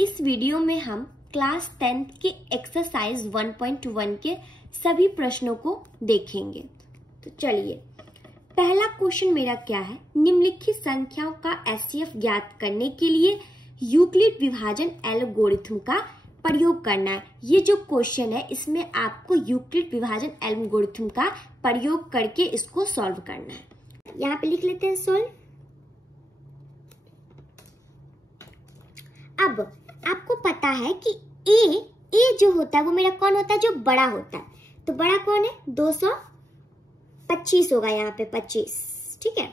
इस वीडियो में हम क्लास 10th के एक्सरसाइज 1.1 के सभी प्रश्नों को देखेंगे। तो चलिए, पहला क्वेश्चन मेरा क्या है, निम्नलिखित संख्याओं का एचसीएफ ज्ञात करने के लिए यूक्लिड विभाजन एल्गोरिथम का प्रयोग करना है। ये जो क्वेश्चन है इसमें आपको यूक्लिड विभाजन एल्गोरिथम का प्रयोग करके इसको सॉल्व करना है। यहाँ पे लिख लेते हैं सोल्व। अब आपको पता है कि ए जो होता है वो मेरा कौन होता है, जो बड़ा होता है। तो बड़ा कौन है, 225 होगा, यहाँ पे 25, ठीक है,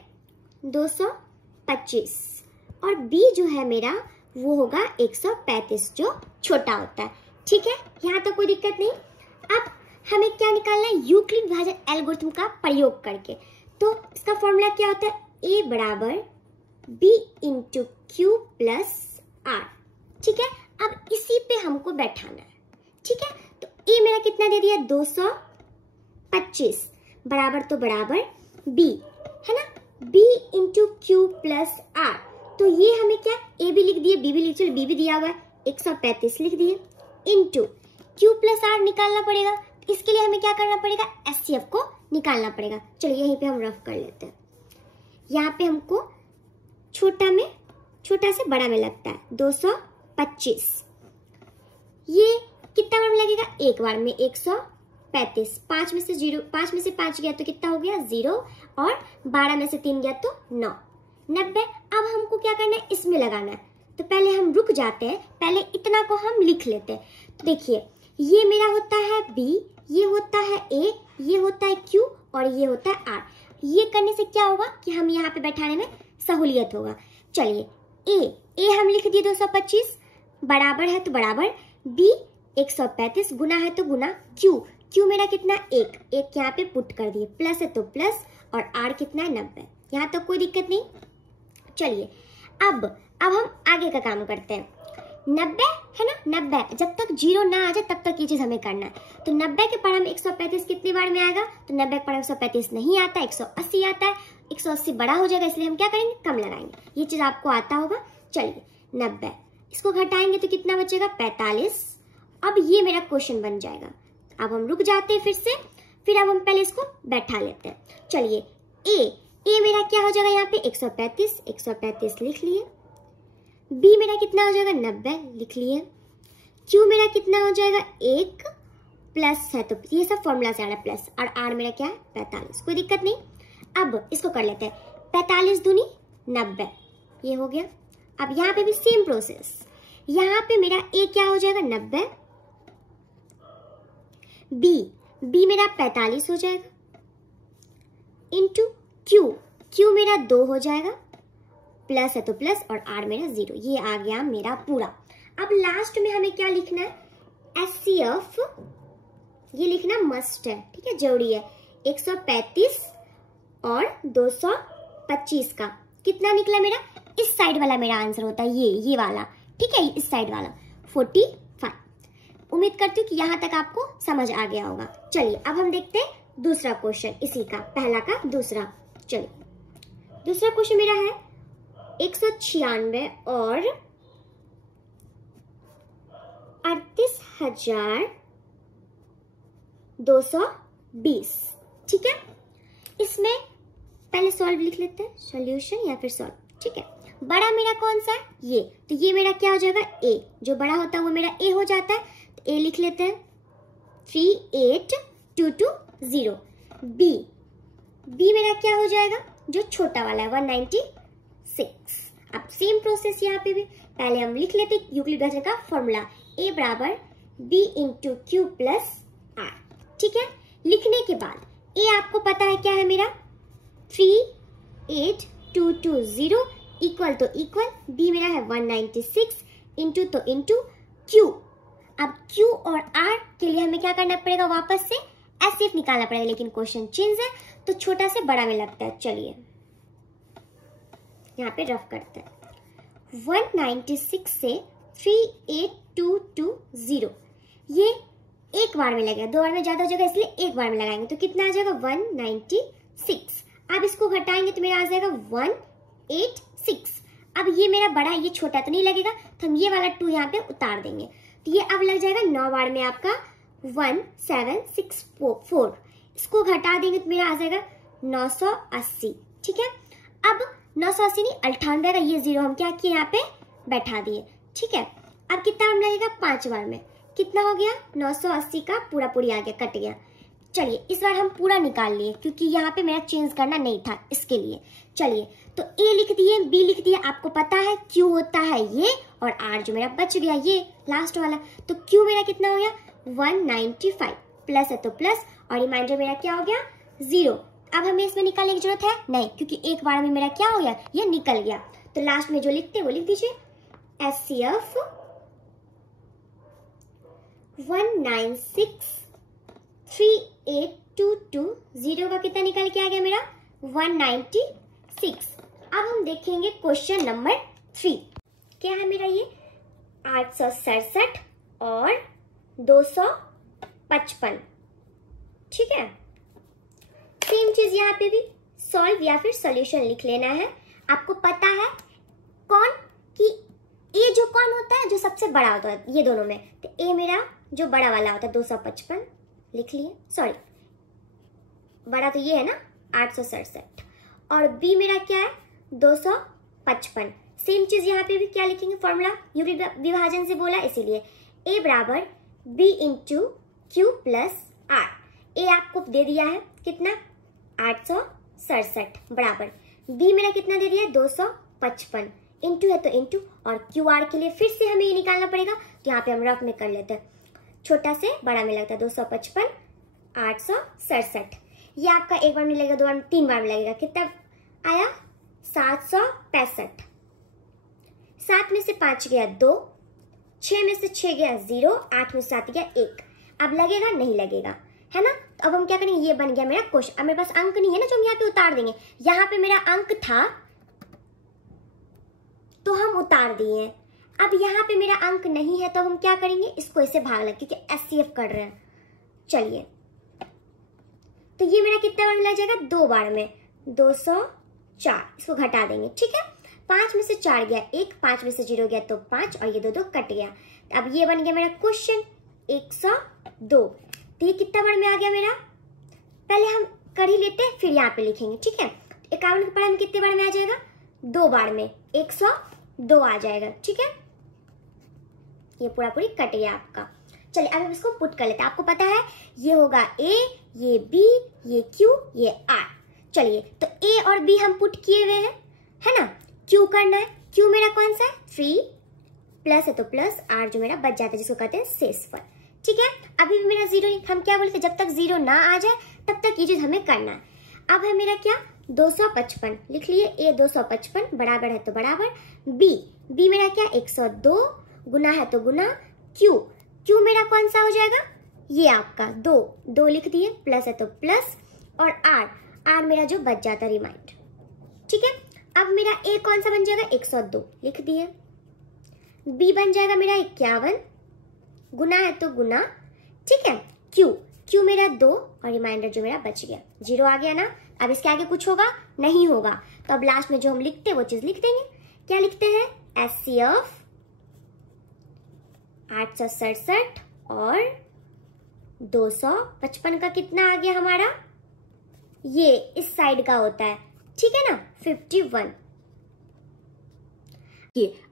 225। और बी जो है मेरा वो होगा 135, जो छोटा होता है, ठीक है। यहाँ तो कोई दिक्कत नहीं। अब हमें क्या निकालना है, यूक्लिड विभाजन एल्गोरिथम का प्रयोग करके। तो इसका फॉर्मूला क्या होता है, ए बराबर B into Q plus R, ठीक है। अब इसी पे हमको बैठाना है, ठीक है। तो ए मेरा कितना दे दिया, 225 बराबर, तो बराबर बी है ना, B into Q plus R. तो ये हमें क्या, ए भी लिख दिए, बी भी लिख, चलो बी भी दिया हुआ है, 135 लिख दिए, इंटू क्यू प्लस आर निकालना पड़ेगा। इसके लिए हमें क्या करना पड़ेगा, एचसीएफ को निकालना पड़ेगा। चलिए यहीं पे हम रफ कर लेते हैं। यहाँ पे हमको छोटा से बड़ा में लगता है 225। ये कितना बार में लगेगा, एक बार में 135। 5 में से 5 गया तो कितना हो गया, 0, और 12 में से 3 गया तो 9, 90। अब हमको क्या करना है, इसमें लगाना है। तो पहले हम रुक जाते हैं, पहले इतना को हम लिख लेते हैं। तो देखिए, ये मेरा होता है बी, ये होता है ए, ये होता है क्यू, और ये होता है आर। ये करने से क्या होगा कि हम यहाँ पे बैठाने में सहूलियत होगा। चलिए, ए हम लिख दिए 225, बराबर है तो बराबर बी 135, गुना है तो गुना क्यू मेरा कितना, एक यहाँ पे पुट कर दिए, प्लस है तो प्लस, और आर कितना है 90। यहाँ तो कोई दिक्कत नहीं। चलिए, अब हम आगे का काम करते हैं। 90 है ना, 90 जब तक 0 ना आ जाए तब तक ये चीज हमें करना है। तो 90 के पढ़ा में 135 कितनी बार में आएगा, तो 90 के पढ़ा में 135 नहीं आता, 180 आता है। 180 बड़ा हो जाएगा, इसलिए हम क्या करेंगे, कम लगाएंगे। ये चीज आपको आता होगा। चलिए, 90 इसको घटाएंगे तो कितना बचेगा, 45। अब ये मेरा क्वेश्चन बन जाएगा। अब हम रुक जाते हैं फिर अब हम पहले इसको बैठा लेते हैं। चलिए, ए मेरा क्या हो जाएगा, यहाँ पे 135 लिख लिए। बी मेरा कितना हो जाएगा, 90 लिख लिए। क्यू मेरा कितना हो जाएगा, 1, प्लस है तो ये सब फॉर्मूला से आ रहा है प्लस, और आर मेरा क्या है, 45। कोई दिक्कत नहीं। अब इसको कर लेते हैं, 45 दूनी 90, ये हो गया। अब यहाँ पे भी सेम प्रोसेस, यहाँ पे मेरा ए क्या हो जाएगा, 90, बी मेरा 45 हो जाएगा, इंटू क्यू मेरा 2 हो जाएगा, प्लस है तो प्लस, और आर मेरा 0। ये आ गया मेरा पूरा। अब लास्ट में हमें क्या लिखना है, एचसीएफ, ये लिखना मस्ट है, ठीक है, जरूरी है। 135 और 225 का कितना निकला मेरा, इस साइड वाला मेरा आंसर होता है, ये वाला, ठीक है, इस साइड वाला 45। उम्मीद करती हूँ कि यहाँ तक आपको समझ आ गया होगा। चलिए, अब हम देखते हैं दूसरा क्वेश्चन, इसी का पहला का दूसरा। चलिए, दूसरा क्वेश्चन मेरा है 196 और 38,220, ठीक है। इसमें पहले सॉल्व लिख लेते हैं, सॉल्यूशन या फिर सॉल्व, ठीक है। बड़ा मेरा कौन सा है, ये, तो ये मेरा क्या हो जाएगा, ए, जो बड़ा होता है वो मेरा ए हो जाता है। तो ए लिख लेते हैं, 38220। बी मेरा क्या हो जाएगा, जो छोटा वाला है, 196। अब सेम प्रोसेस यहाँ पे भी, पहले हम लिख लेते यूक्लिड विभाजन का फॉर्मूला, ए बराबर B into Q plus R, ठीक है। लिखने के बाद ए आपको पता है क्या है मेरा, 38220 इक्वल तो इक्वल, बी मेरा है 196, इंटू तो इंटू क्यू। अब क्यू और आर के लिए हमें क्या करना पड़ेगा, वापस से एचसीएफ निकालना पड़ेगा, लेकिन क्वेश्चन चेंज है तो छोटा से बड़ा में लगता है। चलिए यहाँ पे रफ करते हैं। 196 से 38220, ये एक बार में लगेगा, 2 बार में ज्यादा हो जाएगा, इसलिए एक बार में लगाएंगे। तो कितना आ जाएगा, 196। अब इसको घटाएंगे तो मेरा आ जाएगा 186। अब ये मेरा बड़ा, ये छोटा तो नहीं लगेगा, तो हम ये वाला 2 यहाँ पे उतार देंगे। तो ये अब लग जाएगा 9 बार में आपका 1764। इसको घटा देंगे तो मेरा आ जाएगा 980। ठीक है, अब 980 नहीं 98 का ये 0 हम क्या किए यहाँ पे बैठा दिए। ठीक है, अब कितना बार लगेगा 5 बार में, कितना हो गया 980 का पूरा पूरी आ गया, कट गया। चलिए इस बार हम पूरा निकाल लिए क्योंकि यहाँ पे मेरा चेंज करना नहीं था इसके लिए। चलिए तो ए लिख दिए, बी लिख दिए, आपको पता है क्यू होता है ये, और आर जो मेरा बच गया ये लास्ट वाला। तो क्यू मेरा कितना हो गया 195, प्लस है तो प्लस, और रिमाइंडर मेरा क्या हो गया 0। अब हमें इसमें निकालने की जरूरत है नहीं क्योंकि एक बार में मेरा क्या हो गया ये निकल गया। तो लास्ट में जो लिखते हैं वो लिख दीजिए HCF 1963822, 0 का कितना निकल के आ गया मेरा 196। अब हम देखेंगे क्वेश्चन नंबर 3। क्या है मेरा ये 867 और 255। ठीक है, सेम चीज यहाँ पे भी सॉल्व या फिर सॉल्यूशन लिख लेना है। आपको पता है कौन कि ए जो कौन होता है जो सबसे बड़ा होता है ये दोनों में, तो ए मेरा जो बड़ा वाला होता है 255 लिख लिए, सॉरी बड़ा तो ये है ना 867, और बी मेरा क्या है 255। सेम चीज यहाँ पे भी क्या लिखेंगे, फॉर्मूला यूनिट विभाजन से बोला इसीलिए ए बराबर B into Q plus R. A आपको दे दिया है कितना 867 बराबर बी मेरा कितना दे दिया है 255, इंटू है तो इंटू, और क्यू आर के लिए फिर से हमें ये निकालना पड़ेगा। तो यहाँ पे हम रफ में कर लेते हैं, छोटा से बड़ा में लगता है 255 867। ये आपका एक बार में लगेगा, 2 बार में, 3 बार में लगेगा, कितना आया 765। 7 में से 5 गया 2, 6 में से 6 गया 0, 8 में से 7 गया 1। अब लगेगा नहीं लगेगा, है ना। तो अब हम क्या करेंगे, ये बन गया मेरा क्वेश्चन। अब मेरे पास अंक नहीं है ना जो हम यहाँ पे उतार देंगे, यहाँ पे मेरा अंक था तो हम उतार दिए। अब यहाँ पे मेरा अंक नहीं है तो हम क्या करेंगे, इसको इसे भाग लेंगे क्योंकि HCF कर रहे हैं। चलिए तो ये मेरा कितना बार में लग जाएगा 2 बार में 204, इसको घटा देंगे। ठीक है, 5 में से 4 गया 1, 5 में से 0 गया तो 5, और ये 2 कट गया। अब ये बन गया मेरा क्वेश्चन 102। तो ये कितना बार में आ गया मेरा, पहले हम कर ही लेते हैं फिर यहाँ पे लिखेंगे। ठीक है, 51 के पढ़ाई में कितने बार में आ जाएगा 2 बार में 102 आ जाएगा। ठीक है, ये पूरा पूरी कट गया आपका। चलिए अब हम इसको पुट कर लेते हैं। आपको पता है ये होगा A, ये B, ये Q, ये R। चलिए तो A और B हम पुट किए हुए हैं, है ना। Q करना है, Q मेरा कौन सा है 3, प्लस है तो प्लस, R जो मेरा बच जाता है जिसको कहते हैं शेषफल। ठीक है, अभी भी मेरा 0, हम क्या बोलते हैं जब तक 0 ना आ जाए तब तक ये चीज हमें करना है। अब है मेरा क्या 255 लिख लिए, A 255 बराबर है तो बराबर, B मेरा क्या 102, गुना है तो गुना, Q मेरा कौन सा हो जाएगा ये आपका 2 लिख दिए, प्लस है तो प्लस, और R मेरा जो बच जाता है रिमाइंडर। ठीक है, अब मेरा A कौन सा बन जाएगा 102 लिख दिए, B बन जाएगा मेरा 51, गुना है तो गुना। ठीक है, Q मेरा 2, और रिमाइंडर जो मेरा बच गया 0 आ गया ना। अब इसके आगे कुछ होगा नहीं होगा, तो अब लास्ट में जो हम लिखते हैं वो चीज लिख देंगे। क्या लिखते हैं HCF 867 और 255 का कितना आ गया हमारा, ये इस साइड का होता है। ठीक है ना 51।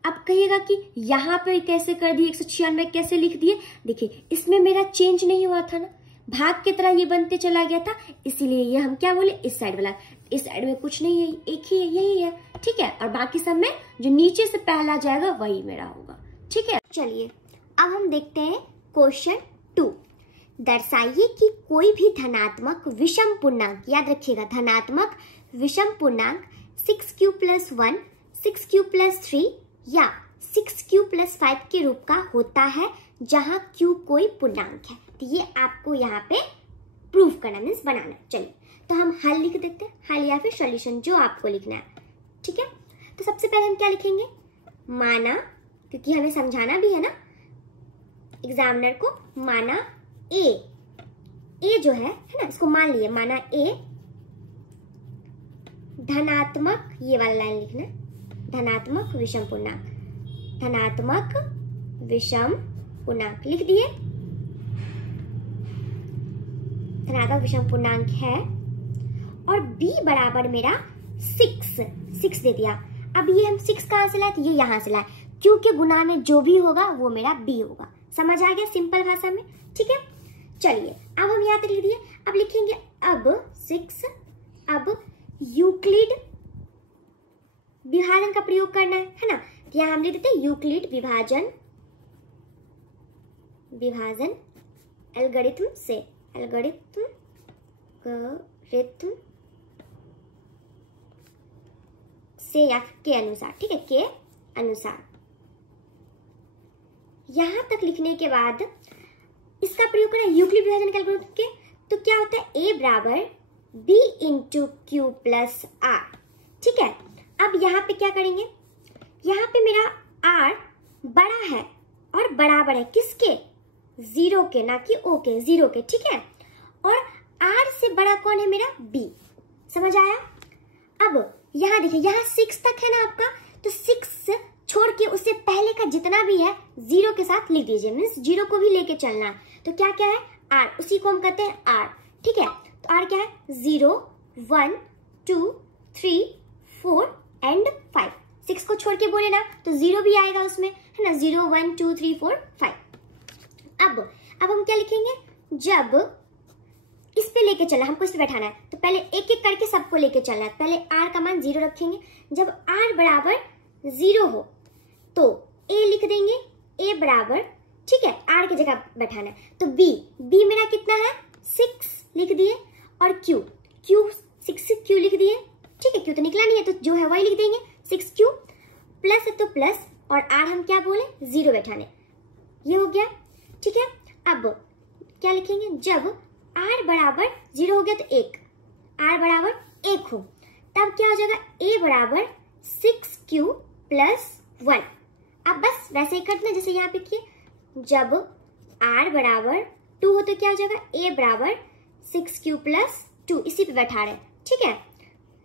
अब कहिएगा कि यहाँ पे कैसे कर दिए 196 कैसे लिख दिए। देखिए इसमें मेरा चेंज नहीं हुआ था ना, भाग की तरह ये बनते चला गया था, इसीलिए ये हम क्या बोले इस साइड वाला, इस साइड में कुछ नहीं है, एक ही है यही है। ठीक है, और बाकी सब में जो नीचे से पहला जाएगा वही मेरा होगा। ठीक है, चलिए अब हम देखते हैं क्वेश्चन 2। दर्शाइए कि कोई भी धनात्मक विषम पूर्णांक, याद रखिएगा धनात्मक विषम पूर्णांक 6q + 1, 6q + 3 या 6q + 5 के रूप का होता है जहां q कोई पूर्णांक है। तो ये आपको यहाँ पे प्रूव करना मीन्स बनाना। चलिए तो हम हल लिख देते हैं, हल या फिर सॉल्यूशन जो आपको लिखना है। ठीक है, तो सबसे पहले हम क्या लिखेंगे, माना, क्योंकि हमें समझाना भी है ना एग्जामिनर को, माना ए जो है ना, इसको मान लिए, माना ए धनात्मक, ये वाला लाइन लिखना, धनात्मक विषम पूर्णांक, धनात्मक विषम पूर्णांक लिख दिए, धनात्मक विषम पूर्णांक है। और b बराबर मेरा 6 दे दिया। अब ये हम 6 कहाँ से लाए, तो ये यहाँ से लाए, क्योंकि गुना में जो भी होगा वो मेरा b होगा। समझ आ गया सिंपल भाषा में, ठीक है। चलिए अब हम यहाँ तक लिख दिए। अब लिखेंगे अब 6, अब यूक्लिड विभाजन का प्रयोग करना है ना। तो यहाँ हम लिख देते हैं यूक्लिड विभाजन एल्गोरिथम से, एल्गोरिथम से या के अनुसार, ठीक है, के अनुसार। यहां तक लिखने के बाद इसका प्रयोग करना यूक्लिड विभाजन के एल्गोरिथम के, तो क्या होता है a बराबर b into Q plus r, ठीक है। अब यहाँ पे क्या करेंगे, यहाँ पे मेरा r बड़ा है और बराबर है किसके, 0 के, ना कि o के, 0 के, ठीक है। और r से बड़ा कौन है मेरा, b। समझ आया। अब यहाँ देखिए, यहाँ 6 तक है ना आपका, तो 6 छोड़ के उससे पहले का जितना भी है 0 के साथ लिख दीजिए, मीन्स 0 को भी लेके चलना है। तो क्या क्या है, r, उसी को हम कहते हैं r, ठीक है। तो r क्या है, 0, 1, 2, 3, 4 एंड 5। 6 को छोड़ के बोले ना तो 0 भी आएगा उसमें, है ना, 0, 1, 2, 3, 4, 5। अब हम क्या लिखेंगे, जब इस पे लेके चलना, हमको इस पे बैठाना है, तो पहले एक एक करके सबको लेके चलना है। पहले r का मान 0 रखेंगे, जब r बराबर 0 हो तो a लिख देंगे, a बराबर, ठीक है, r की जगह बैठाना है। तो b मेरा कितना है, 6 लिख दिए, और q 6q लिख दिए, ठीक है। q तो निकला नहीं है तो जो है वही लिख देंगे, 6q प्लस है तो प्लस, और r हम क्या बोले, 0 बैठाने, ये हो गया, ठीक है। अब क्या लिखेंगे, जब r बराबर 0 हो गया तो 1, r बराबर 1 हो, तब क्या हो जाएगा, a बराबर 6q प्लस 1। अब बस वैसे ही करते हैं जैसे यहाँ पे किए, जब r बराबर 2 हो तो क्या हो जाएगा, a बराबर 6q प्लस 2, इसी पे बैठा रहे, ठीक है।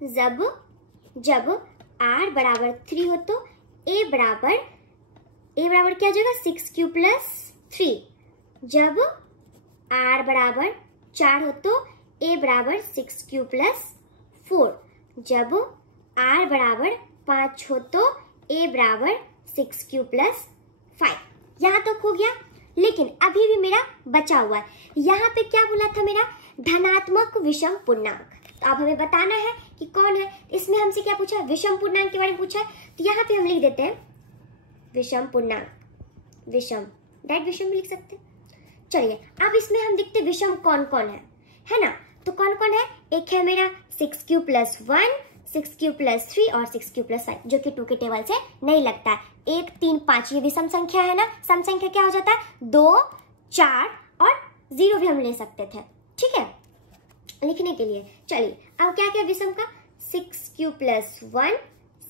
जब r बराबर 3 हो तो a बराबर क्या हो जाएगा, 6q प्लस 3। जब r बराबर 4 हो तो a बराबर 6q प्लस 4। जब r बराबर 5 हो तो a बराबर 6q प्लस 5। यहाँ तक हो गया, लेकिन अभी भी मेरा बचा हुआ है। यहाँ पे क्या बोला था, मेरा धनात्मक विषम पूर्णांक। तो अब हमें बताना है कि कौन है। इसमें हमसे क्या पूछा, विषम पूर्णांक के बारे में पूछा है। तो यहाँ पे हम लिख देते हैं विषम पूर्णांक, विषम, डायरेक्ट विषम भी लिख सकते हैं। चलिए अब इसमें हम देखते हैं विषम कौन कौन है ना। तो कौन कौन है, एक है मेरा 6q प्लस 1, 6q प्लस 3 और 6q प्लस 5, जो कि 2 के टेबल से नहीं लगता है। 1, 3, 5 ये विषम संख्या है ना। सम संख्या क्या हो जाता है, 2, 4 और 0 भी हम ले सकते थे, ठीक है, लिखने के लिए। चलिए अब क्या क्या विषम का, 6q plus 1,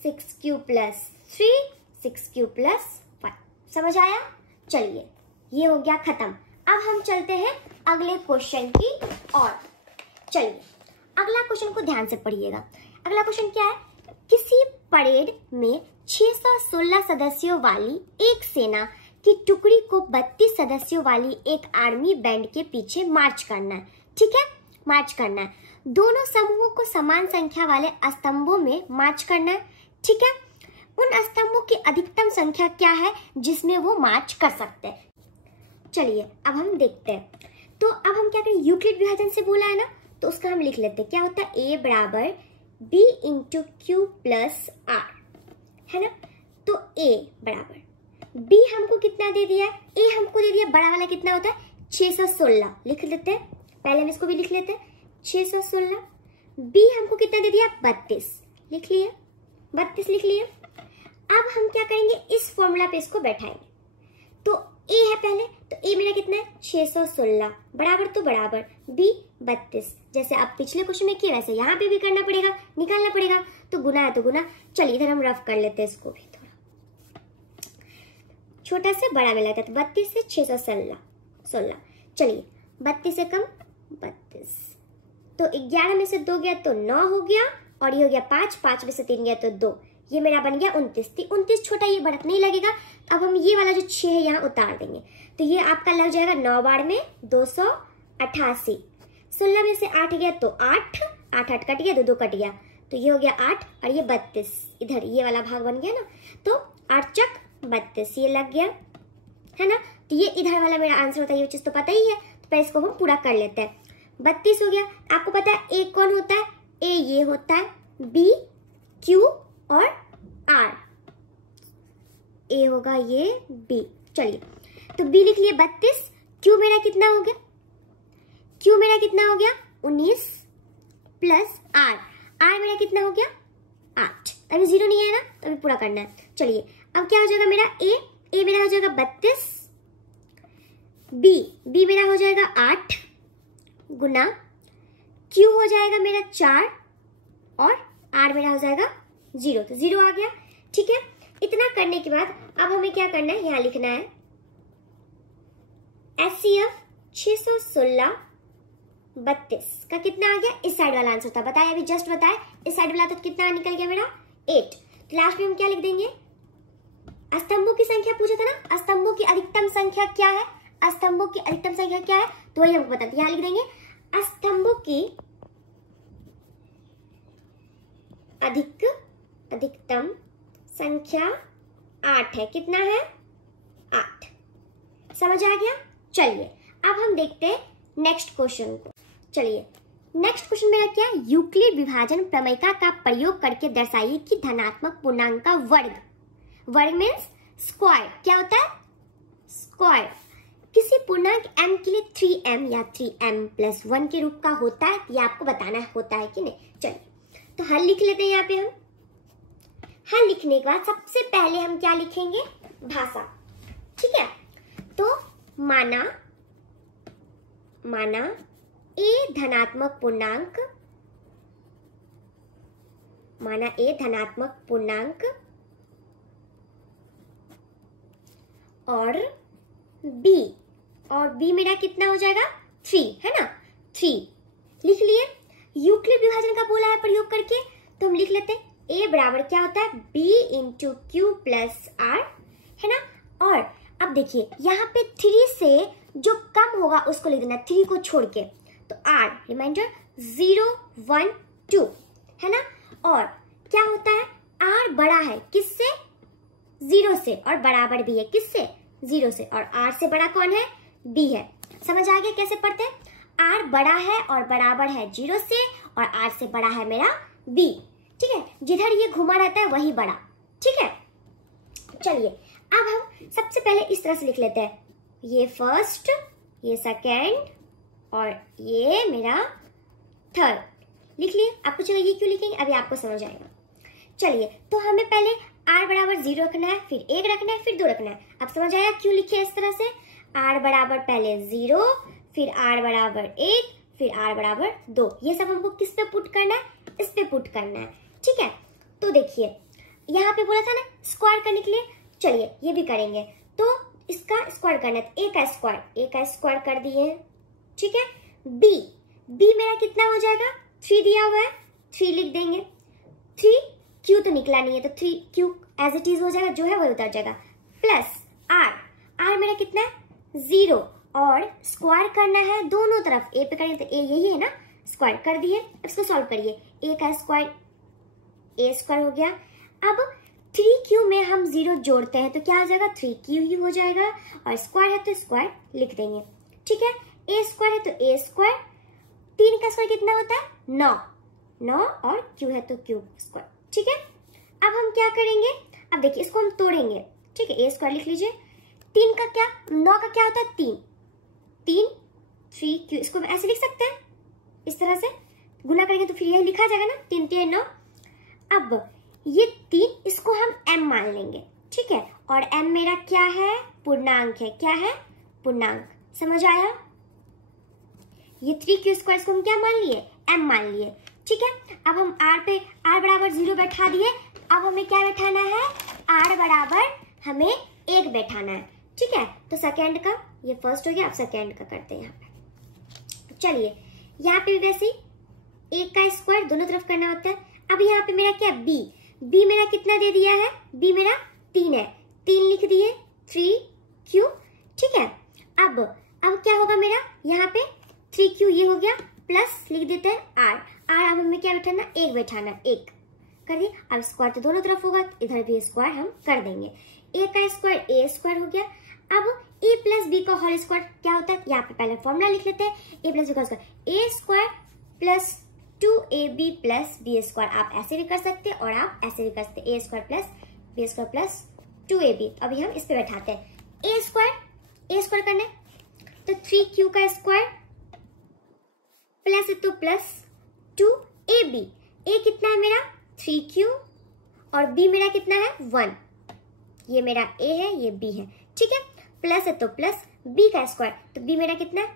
6q plus 3, 6q plus 5। समझ आया। चलिए ये हो गया खत्म। अब हम चलते हैं अगले क्वेश्चन की ओर। चलिए अगला क्वेश्चन को ध्यान से पढ़िएगा। अगला क्वेश्चन क्या है, किसी परेड में 616 सदस्यों वाली एक सेना की टुकड़ी को 32 सदस्यों वाली एक आर्मी बैंड के पीछे मार्च करना है, ठीक है, मार्च करना है। दोनों समूहों को समान संख्या वाले स्तंभों में मार्च करना है, ठीक है। उन स्तंभों की अधिकतम संख्या क्या है जिसमें वो मार्च कर सकते हैं। चलिए अब हम देखते हैं। तो अब हम क्या करें, यूक्लिड विभाजन से बोला है ना, तो उसका हम लिख लेते हैं। क्या होता है, a बराबर b into Q plus r, है ना। तो a बराबर b हमको कितना दे दिया है, a हमको दे दिया, बड़ा वाला कितना होता है 616, लिख लेते हैं। पहले हम इसको भी लिख लेते हैं 616। b हमको कितना दे दिया 32, लिख लिए, 32 लिख लिए। अब हम क्या करेंगे, इस फॉर्मूला पे इसको बैठाएंगे। तो a है पहले, तो a मेरा कितना है 616, बराबर तो बराबर b 32। जैसे आप पिछले क्वेश्चन में किए वैसे यहाँ पे भी करना पड़ेगा, निकालना पड़ेगा। तो गुना है तो गुना। चलिए इधर हम रफ कर लेते हैं इसको भी, थोड़ा छोटा से बड़ा में लाता है। तो 32 से 616। चलिए 32 से कम 32, तो 11 में से 2 गया तो 9 हो गया, और ये हो गया 5, 5 में से 3 गया तो 2, ये मेरा बन गया 29। 29 छोटा, ये बढ़त नहीं लगेगा। अब हम ये वाला जो 6 है यहाँ उतार देंगे, तो ये आपका लग जाएगा 9 बार में 288। 16 में से 8 गया तो 8 8 कट गया, 2 कट गया, तो ये हो गया 8 और ये 32। इधर ये वाला भाग बन गया ना, तो 8 चक 32 ये लग गया है ना। तो ये इधर वाला मेरा आंसर होता है, ये चीज तो पता ही है। तो पहले इसको हम पूरा कर लेते हैं। 32 हो गया। आपको पता है ए कौन होता है? ए ये होता है, बी क्यू और आर। ए होगा ये, बी। चलिए तो बी लिख लिए 32। क्यू मेरा कितना हो गया? क्यू मेरा कितना हो गया? 19 प्लस आर। आर मेरा कितना हो गया? 8। अभी 0 नहीं है ना, तो अभी पूरा करना है। चलिए अब क्या हो जाएगा मेरा? ए मेरा हो जाएगा 32, बी मेरा हो जाएगा 8 गुना, क्यू हो जाएगा मेरा 4 और आर मेरा हो जाएगा 0। तो 0 आ गया। ठीक है, इतना करने के बाद अब हमें क्या करना है? यहां लिखना है HCF 616 32 का कितना आ गया? इस साइड वाला आंसर था, बताया अभी जस्ट बताया। इस साइड वाला तो कितना निकल गया मेरा? 8। तो लास्ट में हम क्या लिख देंगे? स्तंभों की संख्या पूछा था ना, स्तंभों की अधिकतम संख्या क्या है? स्तंभों की अधिकतम संख्या क्या है? तो वही हमको बताते। यहां लिख देंगे स्तंभों की अधिकतम संख्या 8 है। कितना है? 8। समझ आ गया? चलिए अब हम देखते हैं नेक्स्ट क्वेश्चन को। चलिए नेक्स्ट क्वेश्चन मेरा क्या है? यूक्लिड विभाजन प्रमेयिका का प्रयोग करके दर्शाइए कि धनात्मक पूर्णांक का वर्ग मीन्स स्क्वायर क्या होता है? स्क्वायर किसी पूर्णांक m के लिए 3m या 3m+1 के रूप का होता है। ये आपको बताना होता है कि नहीं। चलिए तो हल लिख लेते हैं। यहाँ पे हम हल लिखने के बाद सबसे पहले हम क्या लिखेंगे? भाषा। ठीक है, तो माना a धनात्मक पूर्णांक और b मेरा कितना हो जाएगा? 3 है ना। 3 लिख लिए। यूक्लिड विभाजन का बोला है प्रयोग करके, तो हम लिख लेते हैं a बराबर क्या होता है? b into Q plus R है ना। और अब देखिए यहाँ पे 3 से जो कम होगा उसको लिख देना, 3 को छोड़ के। तो r रिमाइंडर 0 1 2 है ना। और क्या होता है? r बड़ा है किससे? 0 से, और बराबर भी है किससे? 0 से। और r से बड़ा कौन है? b है। समझ आ गया कैसे पढ़ते हैं? r बड़ा है और बराबर है 0 से, और r से बड़ा है मेरा b। ठीक है, जिधर ये घुमा रहता है वही बड़ा। ठीक है, चलिए अब हम सबसे पहले इस तरह से लिख लेते हैं, ये फर्स्ट, ये सेकेंड और ये मेरा थर्ड। लिख लिए। आपको चलो ये क्यों लिखेंगे अभी आपको समझ आएगा। चलिए तो हमें पहले r बराबर 0 रखना है, फिर 1 रखना है, फिर 2 रखना है। अब समझ आया क्यों लिखे इस तरह से? r बराबर पहले 0, फिर r बराबर 1, फिर r बराबर 2। ये सब हमको किस पे पुट करना है? इस पे पुट करना है। ठीक है, तो देखिए यहाँ पे बोला था ना स्क्वायर करने के लिए, चलिए ये भी करेंगे। तो इसका स्क्वायर करना है, a का स्क्वायर कर दिए। ठीक है, b मेरा कितना हो जाएगा? 3 दिया हुआ है, 3 लिख देंगे। 3 क्यू तो निकला नहीं है, तो 3 क्यू एज इट इज हो जाएगा, जो है वो उतर जाएगा। प्लस r मेरा कितना है? 0। और स्क्वायर करना है दोनों तरफ, a पे करेंगे तो a यही है ना, स्क्वायर कर दिए। अब इसको सॉल्व करिए, a का स्क्वायर a स्क्वायर हो गया। अब 3q में हम 0 जोड़ते हैं तो क्या हो जाएगा? 3q ही हो जाएगा, और स्क्वायर है तो स्क्वायर लिख देंगे। ठीक है, a स्क्वायर है तो a स्क्वायर, 3 का स्क्वायर कितना होता है? 9 और q है तो q स्क्वायर। ठीक है, अब हम क्या करेंगे? अब देखिए इसको हम तोड़ेंगे। ठीक है, a स्क्वायर लिख लीजिए। 9 का क्या होता है? 3q, इसको हम ऐसे लिख सकते हैं, इस तरह से गुना करेंगे तो फिर यही लिखा जाएगा ना, 3 3 9। अब ये 3 इसको हम m मान लेंगे। ठीक है, और m मेरा क्या है? पूर्णांक है। क्या है? पूर्णांक। समझ आया? ये 3q स्क्वायर को हम क्या मान लिए? m मान लिए। ठीक है, अब हम r बराबर 0 बैठा दिए। अब हमें क्या बैठाना है? r बराबर हमें 1 बैठाना है। ठीक है, तो सेकेंड का ये फर्स्ट हो गया, अब सेकेंड का करते हैं यहाँ पे। चलिए यहाँ पे भी वैसे ही 1 का स्क्वायर दोनों तरफ करना होता है। अब यहाँ पे मेरा क्या? b बी मेरा कितना दे दिया है, बी मेरा 3 है, 3 लिख दिए 3q, ठीक है। अब क्या होगा मेरा यहाँ पे 3q ये हो गया, प्लस लिख देते हैं r, अब हमें क्या बैठाना, 1 बैठाना, 1 कर दिए। अब स्क्वायर तो दोनों तरफ होगा, इधर भी स्क्वायर हम कर देंगे, a का स्क्वायर a स्क्वायर हो गया। अब a प्लस बी का होल स्क्वायर क्या होता है, यहाँ पे पहले फॉर्मूला लिख लेते हैं, a प्लस बी का square, a square plus 2ab plus b square. आप ऐसे भी कर सकते हैं और आप ऐसे भी कर सकते हैं, a square plus b square plus 2ab। अभी हम इस पे बैठाते हैं, a स्क्वायर करना है तो 3q का स्क्वायर प्लस है तो प्लस 2ab, a कितना है मेरा 3q और b मेरा कितना है 1, ये मेरा a है ये b है, ठीक है। प्लस है तो प्लस b का स्क्वायर, तो b मेरा कितना है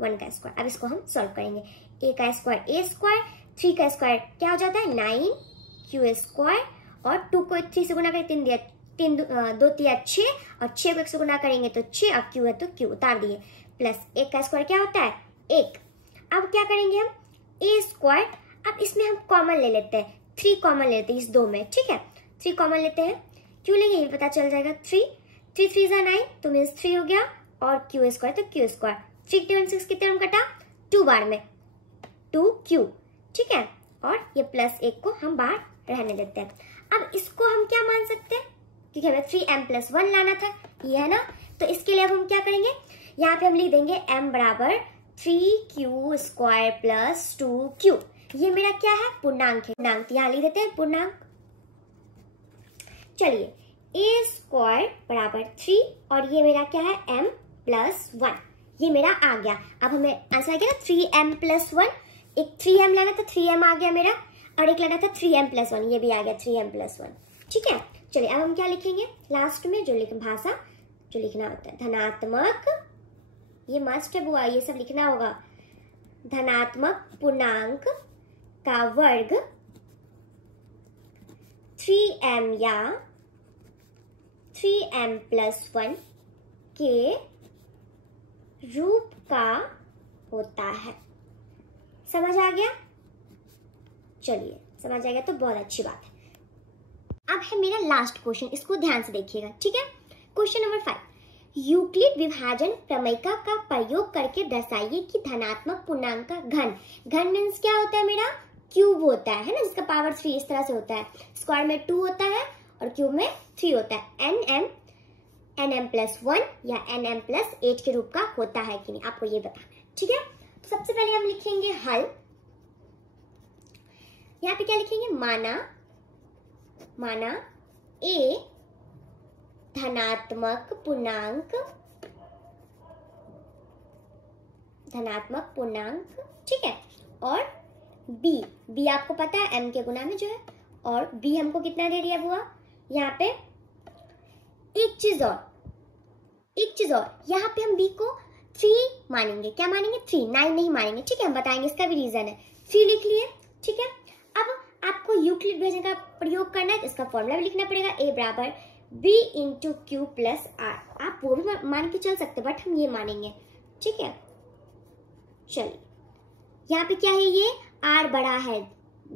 1 का स्क्वायर। अब इसको हम सॉल्व करेंगे, a का स्क्वायर a स्क्वायर, 3 का स्क्वायर क्या हो जाता है 9q स्क्वायर, और 2 को 3 से गुना करें 3 दिया 3 2 3 6, और 6 को 1 से गुना करेंगे तो 6, अब q है तो q उतार दिए, प्लस 1 का स्क्वायर क्या होता है 1। अब क्या करेंगे हम a स्क्वायर, अब इसमें हम कॉमन ले लेते हैं, 3 कॉमन ले लेते हैं इस 2 में, ठीक है। 3 कॉमन लेते हैं, क्यों लेंगे ये पता चल जाएगा, 3 3 9 तो मीन्स 3 हो गया, और q स्क्वायर तो q स्क्वायर, 3 × 6 कितने में कटा 2 बार में 2q, ठीक है। और ये प्लस 1 को हम बाहर रहने देते हैं। अब इसको हम क्या मान सकते हैं, क्योंकि हमें 3m+1 लाना था, ये है ना, तो इसके लिए अब हम क्या करेंगे, यहाँ पे हम लिख देंगे m बराबर 3q स्क्वायर प्लस 2q। ये मेरा क्या है पूर्णांक है, पूर्णांक यहाँ लिख देते हैं पूर्णांक। चलिए a स्क्वायर बराबर 3 और ये मेरा क्या है m+1, ये मेरा आ गया। अब हमें आंसर आ गया ना 3m+1, एक 3m लाना था 3m आ गया मेरा, और एक लाना था 3m+1, ये भी आ गया 3m+1, ठीक है। चलिए अब हम क्या लिखेंगे लास्ट में, जो भाषा जो लिखना होता है, धनात्मक, ये मस्ट है बुआ, ये सब लिखना होगा, धनात्मक पूर्णांक का वर्ग 3m या 3m+1 के रूप का होता है। समझ आ गया, चलिए समझ आ गया तो बहुत अच्छी बात है। अब है मेरा लास्ट क्वेश्चन, इसको ध्यान से देखिएगा, ठीक है। क्वेश्चन नंबर 5, यूक्लिड विभाजन प्रमेयिका का प्रयोग करके दर्शाइए कि धनात्मक पूर्णांक का घन मीन्स क्या होता है मेरा, क्यूब होता है ना, जिसका पावर 3 इस तरह से होता है, स्क्वायर में 2 होता है और क्यूब में 3 होता है, nm+1 या nm+8 के रूप का होता है कि नहीं, आपको ये बताना है, ठीक है। तो सबसे पहले हम लिखेंगे हल, यहाँ पे क्या लिखेंगे, माना a धनात्मक पूर्णांक, ठीक है, और b आपको पता है m के गुना में जो है, और b हमको कितना दे दिया बुआ, यहाँ पे एक चीज और यहाँ पे हम b को 3 मानेंगे, क्या मानेंगे 3, 9 नहीं मानेंगे, ठीक है। हम बताएंगे, इसका भी रीजन है, 3 लिख लिए, ठीक है। अब आपको यूक्लिड विभाजन का प्रयोग करना है, तो इसका फॉर्मूला भी लिखना पड़ेगा, a बराबर b × q + r, आप वो भी मान के चल सकते, बट हम ये मानेंगे, ठीक है। चलिए यहाँ पे क्या है, ये r बड़ा है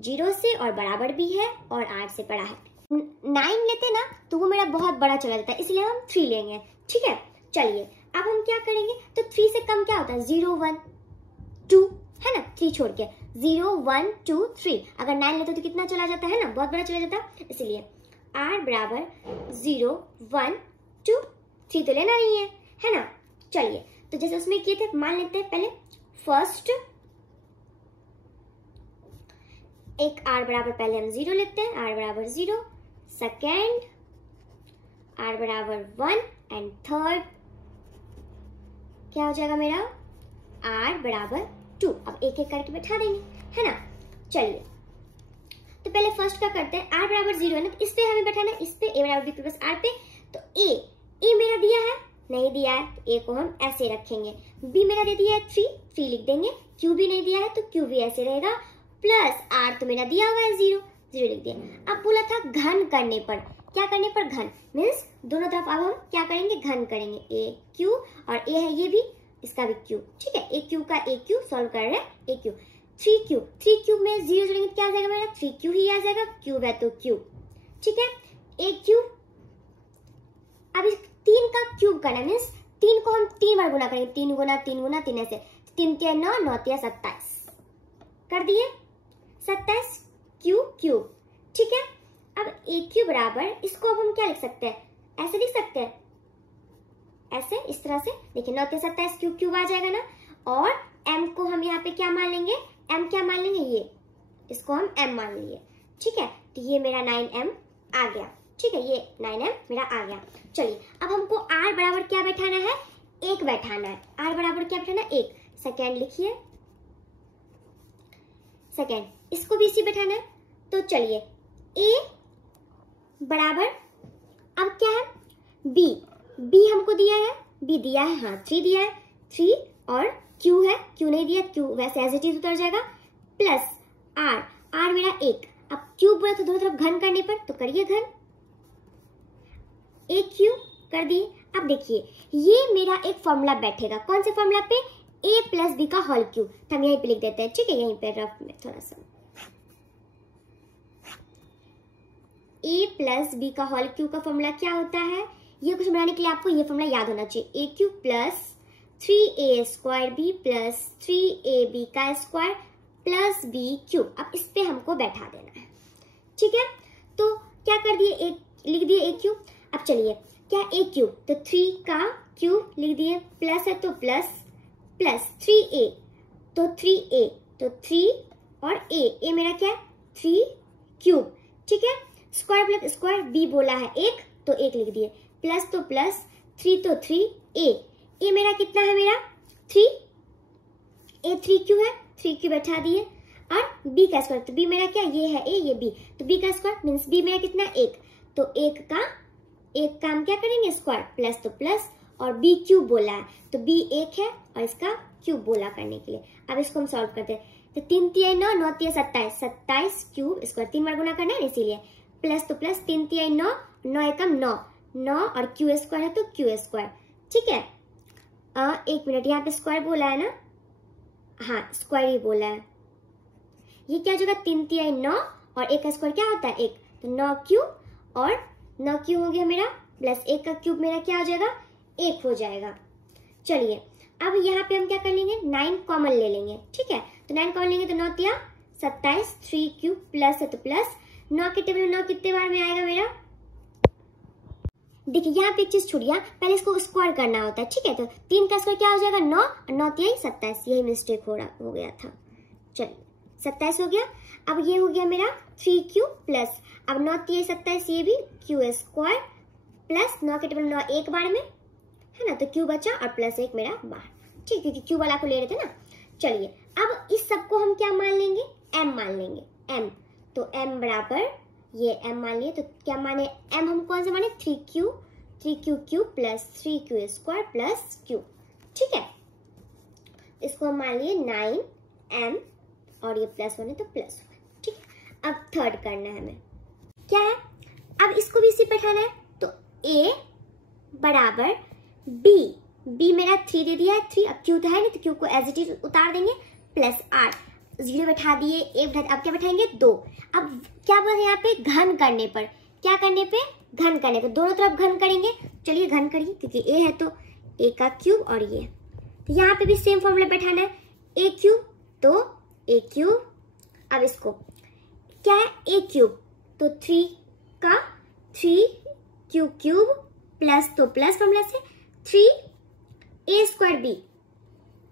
0 से और बराबर भी है, और r से बड़ा है, 9 लेते ना तो वो मेरा बहुत बड़ा चला जाता है, इसलिए हम 3 लेंगे, ठीक है। चलिए अब हम क्या करेंगे, तो 3 से कम क्या होता है 0 1 2 है ना, 3 छोड़ के 0 1 2 3, अगर 9 लेते तो कितना चला जाता है ना, बहुत बड़ा चला जाता, इसलिए r बराबर 0 1 2 3 तो लेना नहीं है ना। चलिए तो जैसे उसमें किए थे, मान लेते हैं पहले फर्स्ट, एक r बराबर पहले हम 0 लेते हैं, r बराबर 0, सेकेंड r बराबर 1, एंड थर्ड क्या हो जाएगा मेरा r बराबर 2। अब एक एक करके बैठा देंगे, है ना। चलिए तो पहले फर्स्ट का करते हैं, r बराबर 0 है ना, तो इस पे हमें बैठाना है, इस पे a बराबर b प्लस r पे, तो a मेरा दिया है, नहीं दिया है तो a को हम ऐसे रखेंगे, b मेरा दे दिया है 3 लिख देंगे, q भी नहीं दिया है तो q भी ऐसे रहेगा, प्लस r तो मेरा दिया हुआ है 0 लिख दिया। अब बोला था घन करने पर, क्या करने पर, घन मीन्स दोनों तरफ अब हम क्या करेंगे, घन करेंगे, a q और a है ये भी, इसका भी q, ठीक है, a q का a q सॉल्व कर रहे हैं, a q 3 क्यूब में 0 जोड़ेंगे क्या आ जाएगा मेरा, 3q ही आ जाएगा, क्यूब है तो q, ठीक है, ए क्यूब। अब इस 3 का क्यूब करना मीन्स 3 को हम 3 बार गुना करेंगे, 3 गुना 3 गुना 3 ऐसे, 3 3 9 9 3 27 कर दिए, 27 क्यूब क्यूब। ठीक है, अब ए क्यूब बराबर, इसको अब हम क्या लिख सकते हैं, ऐसे लिख सकते हैं, ऐसे इस तरह से। देखिए 9 3 27 क्यूब क्यूब आ जाएगा ना। और m को हम यहाँ पे क्या मान लेंगे, m क्या मान लेंगे, ये इसको हम m मान लिए। ठीक है, तो ये मेरा 9m आ गया। ठीक है, ये 9m मेरा आ गया। चलिए अब हमको r बराबर क्या बैठाना है, 1 बैठाना है। r बराबर क्या बैठाना है, 1। सेकेंड लिखिए, सेकेंड, इसको भी इसी बैठाना है। तो चलिए a बराबर, अब क्या है, b हमको दिया है, b दिया है, हाँ 3 दिया है, 3 और q है, q नहीं दिया, q वैसे एज इट इज उतर जाएगा, प्लस r मेरा 1। अब क्यूब बोला तो दोनों तरफ घन करने पर, तो करिए घन, ए क्यूब कर दिए। अब देखिए ये मेरा एक फॉर्मूला बैठेगा, कौन से फॉर्मूला पे, a प्लस बी का होल क्यूब। तो हम यहीं पे लिख देते हैं। ठीक है, यहीं पे रफ में थोड़ा सा, a प्लस बी का होल क्यूब का फॉर्मूला क्या होता है, ये कुछ बनाने के लिए आपको ये फॉर्मूला याद होना चाहिए, a cube plus 3a square b plus 3ab का स्क्वायर प्लस b क्यूब। अब इस पे हमको बैठा देना है। ठीक है, तो क्या कर दिए, लिख दिए a क्यूब। अब चलिए क्या a क्यूब, तो 3 का क्यूब लिख दिए, प्लस है तो प्लस, प्लस 3a तो 3a तो 3 और a मेरा क्या है 3 क्यूब। ठीक है, स्क्वायर प्लस स्क्वायर, b बोला है 1 तो 1 लिख दिए, प्लस तो प्लस, 3 तो 3, a मेरा कितना है, मेरा 3, a 3 क्यू है, 3 क्यू बैठा दिए, और b का स्क्वायर, तो b मेरा क्या, ये है a ये b, तो b का स्क्वायर मीन्स b मेरा कितना 1, तो 1 का हम क्या करेंगे स्क्वायर, प्लस तो प्लस, और b क्यूब बोला है तो b 1 है और इसका क्यूब बोला करने के लिए। अब इसको हम सॉल्व करते हैं, तो 3 3 9 9 3 27, 27 क्यूब स्क्वायर 3 बार गुना करना है इसीलिए, प्लस तो प्लस, 3 3 9 9 एकम 9 9 और क्यू स्क्वायर है तो क्यू स्क्वायर। ठीक है, 1 मिनट, यहाँ पे स्क्वायर बोला है ना, हाँ स्क्वायर ही बोला है, ये क्या हो जाएगा 3 3 9 और 1 का स्क्वायर क्या होता है 1, तो 9 क्यूब, और 9 क्यूब हो गया मेरा, प्लस 1 का क्यूब मेरा क्या हो जाएगा 1 हो जाएगा। चलिए अब यहाँ पे हम क्या कर लेंगे, 9 कॉमन ले लेंगे। ठीक है, तो 9 कॉमन लेंगे तो 9 3 27, 3 क्यूब प्लस है तो प्लस, 9 के टेबल में 9 कितने बार में आएगा मेरा, देखिए यहाँ पे एक चीज छूट गया, पहले इसको स्क्वायर करना होता है। ठीक है, तो 3 का स्क्वायर क्या हो जाएगा 9 और 9 3 27, यही मिस्टेक हो गया था। चलिए 27 हो गया। अब ये हो गया मेरा 3 क्यू प्लस, अब 9 3 27, ये भी क्यू स्क्वायर प्लस 9 के टेबल 9 एक बार में है ना, तो क्यू बचा और प्लस 1 मेरा बाहर। ठीक, क्योंकि क्यू वाला को ले रहे थे ना। चलिए अब इस सबको हम क्या मान लेंगे, m मान लेंगे, m, तो m बराबर ये m मान लिए, तो क्या माने m हम कौन सा माने 3 Q cube plus 3 Q square plus Q. ठीक है, इसको हम मान लिए 9m और ये प्लस 1 है तो प्लस 1। ठीक है, अब थर्ड करना है हमें, क्या है, अब इसको भी इसी बैठाना है, तो a बराबर b मेरा 3 दे दिया है, 3, अब क्यू तो है नहीं तो क्यू को एज इट इज उतार देंगे, प्लस r 0 बैठा दिए, 1 बैठा, अब क्या बैठाएंगे 2। अब क्या बोल रहे हैं यहाँ पे, घन करने पर, क्या करने पे, घन करने पर, दोनों तरफ घन करेंगे। चलिए घन करिए, क्योंकि a है तो a का क्यूब और ये, तो यहाँ पे भी सेम फॉर्मूला बैठाना है, a क्यूब तो a क्यूब, अब इसको क्या है a क्यूब तो 3 का 3 क्यूब प्लस तो प्लस फॉर्मूला से 3a square b,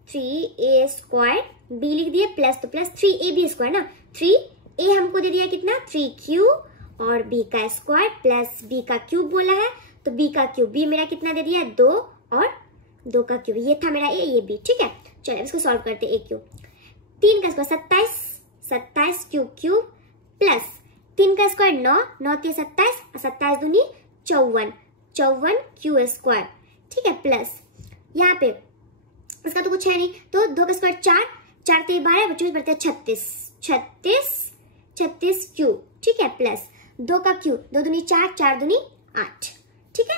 3a square b लिख दिए, प्लस तो प्लस 3ab स्क्वायर ना, 3a हमको दे दिया कितना 3 क्यूब और b का स्क्वायर प्लस b का क्यूब बोला है, तो b का क्यूब, b मेरा कितना दे दिया 2 और 2 का क्यूब, ये था मेरा a, ये b। ठीक है, चलिए इसको सॉल्व करते हैं। a क्यूब 3 का स्क्वायर 27 क्यूब प्लस 3 का स्क्वायर 9 9 3 27 और 27 दूनी 54 क्यू स्क्वायर। ठीक है, प्लस यहाँ पे इसका तो कुछ है नहीं, तो 2 का स्क्वायर 4 4 3 12 बच्चों बढ़ते हैं 36 क्यूब। ठीक है, प्लस 2 का क्यूब, 2 दूनी 4 4 दूनी 8। ठीक है,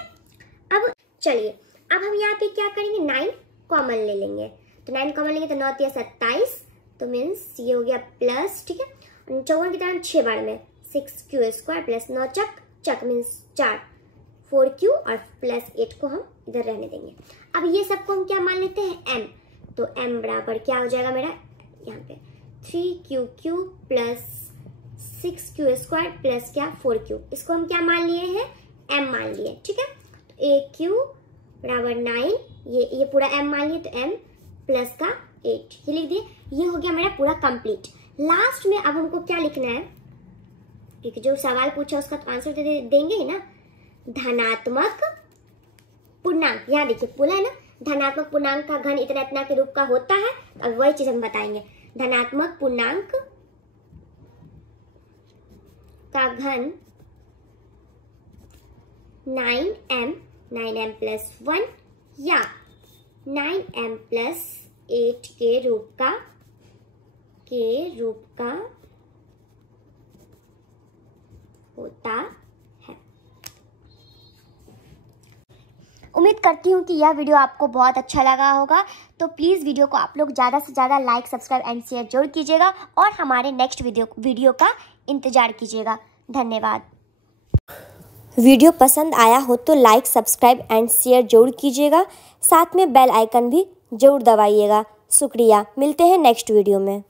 अब चलिए अब हम यहाँ पे क्या करेंगे, 9 कॉमन ले लेंगे, तो 9 कॉमन लेंगे तो 9 3 27, तो मीन्स ये हो गया प्लस। ठीक है, 54 की तरह 6 बार में 6 क्यू स्क्वायर प्लस 9 चक चक मीन्स 4 4q और प्लस 8 को हम इधर रहने देंगे। अब ये सबको हम क्या मान लेते हैं m, तो m बराबर क्या हो जाएगा मेरा यहाँ पे 3q plus 6q square plus क्या 4q, इसको हम क्या मान लिए हैं m मान लिए, ठीक है। तो aq बराबर 9, ये पूरा m मान लिए, तो m प्लस का 8 ये लिख दिए। ये हो गया मेरा पूरा कंप्लीट। लास्ट में अब हमको क्या लिखना है, क्योंकि जो सवाल पूछा उसका तो आंसर देंगे ही ना। धनात्मक पूर्णांक, यहाँ देखिए बोला है ना धनात्मक पूर्णांक का घन इतना इतना के रूप का होता है। अब वही चीज हम बताएंगे, धनात्मक पूर्णांक का घन 9m प्लस 1 या 9m प्लस 8 के रूप का होता है। उम्मीद करती हूँ कि यह वीडियो आपको बहुत अच्छा लगा होगा, तो प्लीज़ वीडियो को आप लोग ज़्यादा से ज़्यादा लाइक, सब्सक्राइब एंड शेयर जरूर कीजिएगा और हमारे नेक्स्ट वीडियो का इंतज़ार कीजिएगा। धन्यवाद। वीडियो पसंद आया हो तो लाइक, सब्सक्राइब एंड शेयर जरूर कीजिएगा, साथ में बेल आइकन भी जरूर दबाइएगा। शुक्रिया, मिलते हैं नेक्स्ट वीडियो में।